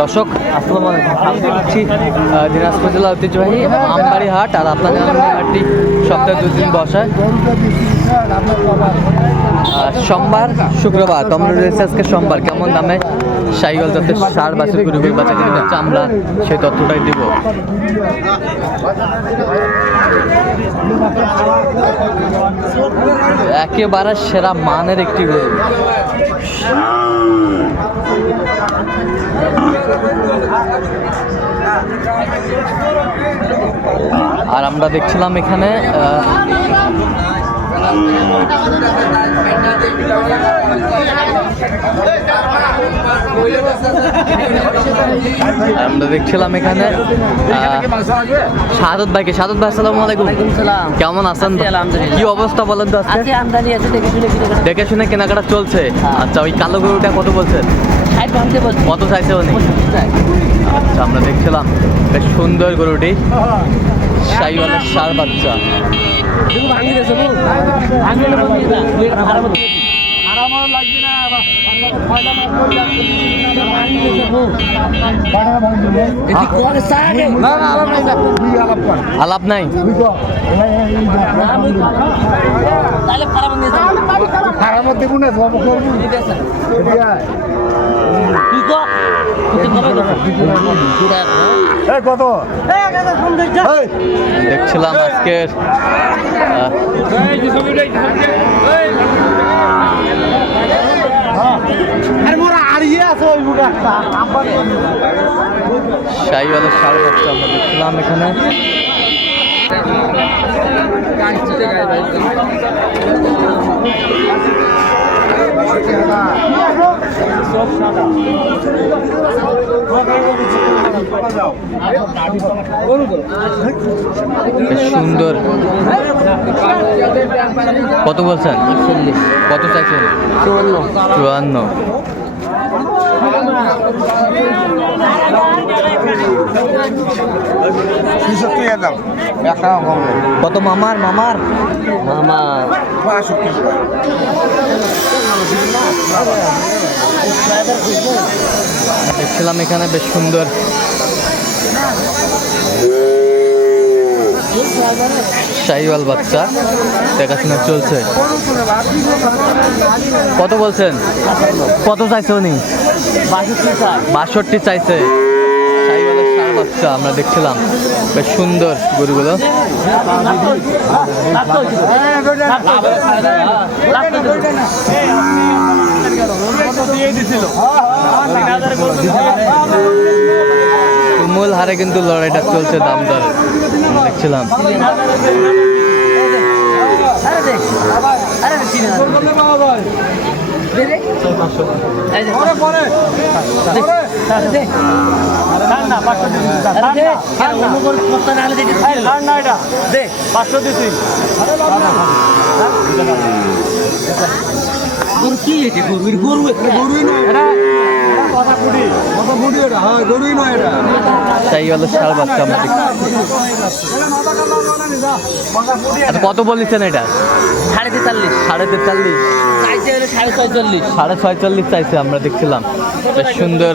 দর্শক আসসালামু আলাইকুম, স্বাগত জানাচ্ছি দিনাজপুর জেলা ঐতিহ্যবাহী আমবাড়ি হাট। আর আপনাদের হাটটি সপ্তাহে 2 দিন বসায়, সোমবার শুক্রবার। তো আমরা রয়েছে আজকে সোমবার। কেমন দামে সাইকেল যাতে সার বাছুর গরুগুলো বাচ্চা কিনে হচ্ছে আমরা সেই তথ্যটাই দিব। একেবারে সেরা মানের একটি গরু। আর আমরা দেখছিলাম এখানে শাহাদত ভাইকে। শাহাদত ভাই আসসালামু আলাইকুম। কেমন আছেন? কি অবস্থা বলেন তো? আজকে দেখে শুনে কেনাকাটা চলছে। আচ্ছা, ওই কালো গরুটা কত বলছেন? কত চাইছে উনি? আচ্ছা, আমরা দেখছিলাম বেশ সুন্দর গরুটি, শাহিওয়ালের ষাঁড় বাচ্চা। আলাপ নাই। দেখছিলাম আজকের শাহিওয়ালের ষাঁড় বাচ্চা আমরা দেখছিলাম এখানে। সুন্দর। কত বলছেন? কত চাইছেন? 54। কত মামার? মামার মামা দেখছিলাম এখানে বেশ সুন্দর শাহিওয়াল বাচ্চা দেখাশোনা চলছে। কত বলছেন? কত চাইছে উনি? 62 চাইছে। শাহিওয়ালের ষাঁড় বাচ্চা আমরা দেখছিলাম, বেশ সুন্দর গরুগুলো। মূল হারে কিন্তু লড়াইটা চলছে দাম দরে দেখছিলাম। কত বলেছেন এটা? 43। 43 46 চাইছে। আমরা দেখছিলাম বেশ সুন্দর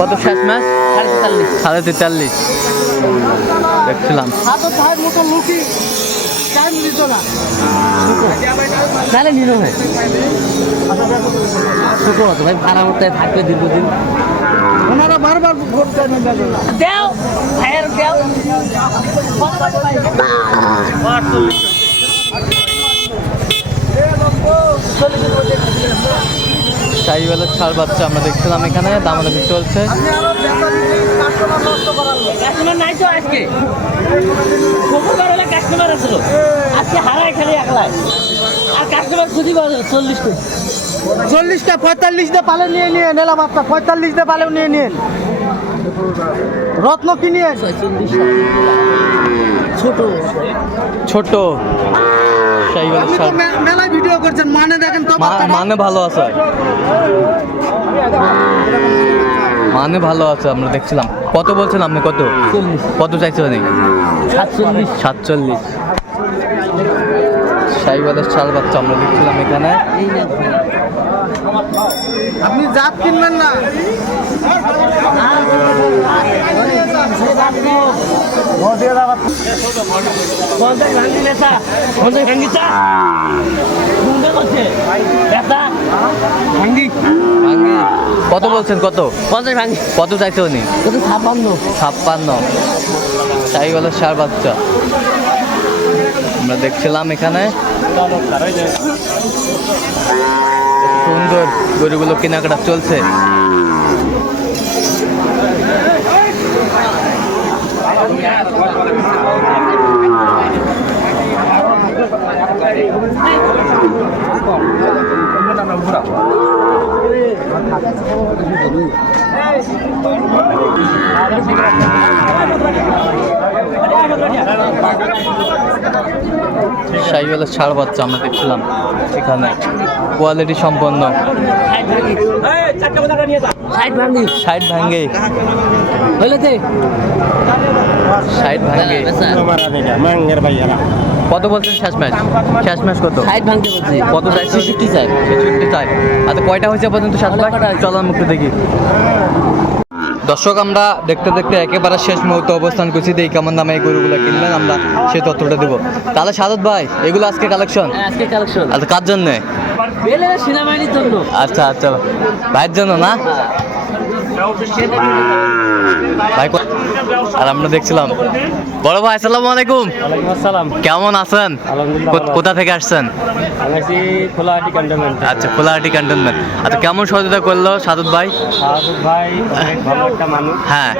কত শেষ ম্যাচ? 43 দেখছিলাম। তাহলে নিলো ভাই ভাই ভাড়া মতো থাকবে দীর্ঘদিন। ওনারা বারবার দেও ভাইয়ের দেও। শাহিওয়ালের ষাঁড় বাচ্চা আমরা দেখছিলাম এখানে, দামাদামি চলছে। চল্লিশটা 45 দিয়ে পালে নিয়ে নিয়ে নিলাম। আপনার 45 দিয়ে পালেও নিয়ে নিন। রত্ন কি নিয়ে ছোট ছোট শাহিওয়ালের ষাট। মেলায় ভিডিও করছেন, মানে দেখেন তো মানে ভালো আছে, মানে ভালো আছে। আমরা দেখছিলাম। কত বলছেন আপনি? কত কত চাইছেন? 47। শাহিওয়ালের ষাট বাচ্চা আমরা দেখছিলাম এখানে। আপনি জাত কিনবেন না? কত বলছেন? কত কত চাইছে উনি? 56। শাহিওয়ালের ষাট বাচ্চা আমরা দেখছিলাম এখানে। সুন্দর গরুগুলো কেনাকাটা চলছে। শাহিওয়ালের ষাট বাচ্চা আমরা দেখছিলাম এখানে, কোয়ালিটি সম্পন্ন। 60 ভাঙ্গে 60 ভাঙ্গে। কত বলছেন শেষ ম্যাচ? শেষ ম্যাচ কত? 60 ভাঙতে বলছি। কত চাই? 66 চাই। 66 চাই। আচ্ছা কয়টা হয়েছে পর্যন্ত শেষ ম্যাচ? চলার মুখে দেখি। দর্শক, আমরা দেখতে দেখতে একেবারে শেষ মুহূর্তে অবস্থান করছি। এই কেমন দামে এই গরুগুলো কিনলেন আমরা সেই তথ্যটা দেবো। তাহলে সাদত ভাই, এগুলো আজকে কালেকশন? আজকে কালেকশন। আচ্ছা কার জন্য? সেনাবাহিনীর জন্য। আচ্ছা আচ্ছা, ভাইয়ের জন্য না? ভাই আর আমরা দেখছিলাম। বড় ভাই আসসালামু আলাইকুম। ওয়ালাইকুম আসসালাম। কেমন আছেন? কোথা থেকে আসছেন? আমি আছি খোলাহাটি ক্যান্টনমেন্ট। আচ্ছা, খোলাহাটি ক্যান্টনমেন্ট। আচ্ছা, কেমন সহযোগিতা করলো সাদত ভাই? সাদত ভাই অনেক ভালো একটা মানুষ। হ্যাঁ,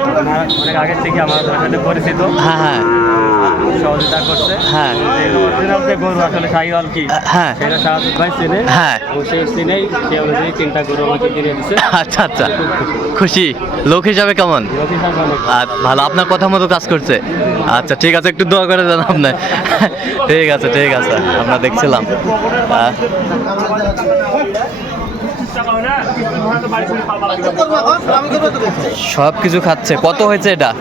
অনেক আগের থেকে আমাদের সাথে পরিচিত। হ্যাঁ হ্যাঁ সহযোগিতা করছে। হ্যাঁ অরিজিনাল যে গরু আসলে শাহিওয়াল কি, হ্যাঁ সেটা সাদত ভাই চেনে। হ্যাঁ। সে চিনেই সে অনুযায়ী 3টা গরু আমাকে কিনে দিচ্ছে। আচ্ছা আচ্ছা, খুশি। লোক হিসাবে কেমন? ভালো, আপনার কথা মতো কাজ করছে। আচ্ছা ঠিক আছে, একটু দোয়া করে দেন আপনি। ঠিক আছে ঠিক আছে, আমরা দেখছিলাম। সব কিছু খাচ্ছে। কত হয়েছে এটা?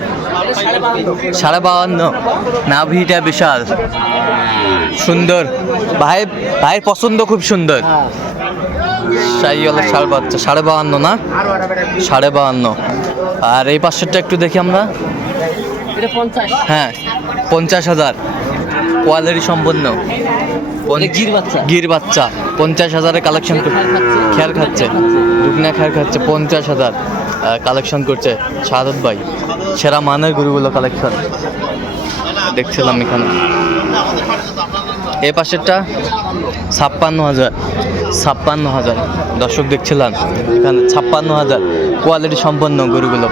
52.5। নাভিটা বিশাল সুন্দর। ভাইয়ের পছন্দ খুব সুন্দর। শাহিওয়ালের ষাট বাচ্চা 52.5 না? 52.5। আর এই পাশেরটা একটু দেখি আমরা। এটা 50। হ্যাঁ, 50,000। কোয়ালিটি সম্পন্ন গির বাচ্চা 50,000-এ কালেকশন করছে। খেয়ার খাচ্ছে, দুগনা খেয়ার খাচ্ছে। 50,000 কালেকশন করছে সাদত ভাই। সেরা মানের গরুগুলো কালেকশন দেখছিলাম এখানে। এই পাশেরটা 56,000। দর্শক দেখছিলাম এখানে 56,000 কোয়ালিটি সম্পন্ন গরুগুলো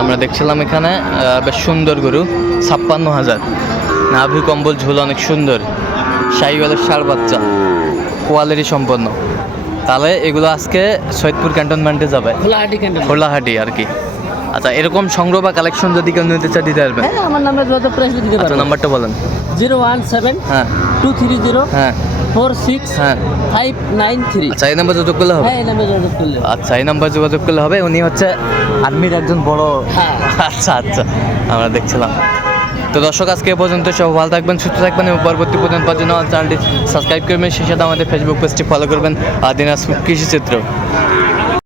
আমরা দেখছিলাম এখানে। বেশ সুন্দর গরু। 56,000। নাভি কম্বল ঝুল অনেক সুন্দর। শাহিওয়ালের ষাট বাচ্চা কোয়ালিটি সম্পন্ন। তাহলে এগুলো আজকে সৈয়দপুর ক্যান্টনমেন্টে যাবে, খোলাহাটি আর কি। আচ্ছা, এরকম সংগ্রহ বা কালেকশন যদি কেউ নিতে চায় দিতে পারবেন? হ্যাঁ, আমার নাম্বার যত প্রাইস দিতে পারবেন। নাম্বারটা বলেন। 017 হ্যাঁ 230 হ্যাঁ 46 হ্যাঁ 593। আচ্ছা, এই নাম্বার যোগাযোগ করলে হবে? হ্যাঁ, এই নাম্বার যোগাযোগ করলে। আচ্ছা, এই নাম্বার যোগাযোগ করলে হবে। উনি হচ্ছে আর্মির একজন বড়। হ্যাঁ। আচ্ছা আচ্ছা, আমরা দেখছিলাম। তো দর্শক, আজকে এ পর্যন্ত। সব ভালো থাকবেন, সুস্থ থাকবেন এবং পরবর্তী পর্যন্ত পাওয়ার জন্য চ্যানেলটি সাবস্ক্রাইব করবেন। সেই সাথে আমাদের ফেসবুক পেজটি ফলো করবেন। আর দিনাজপুর কৃষি চিত্র।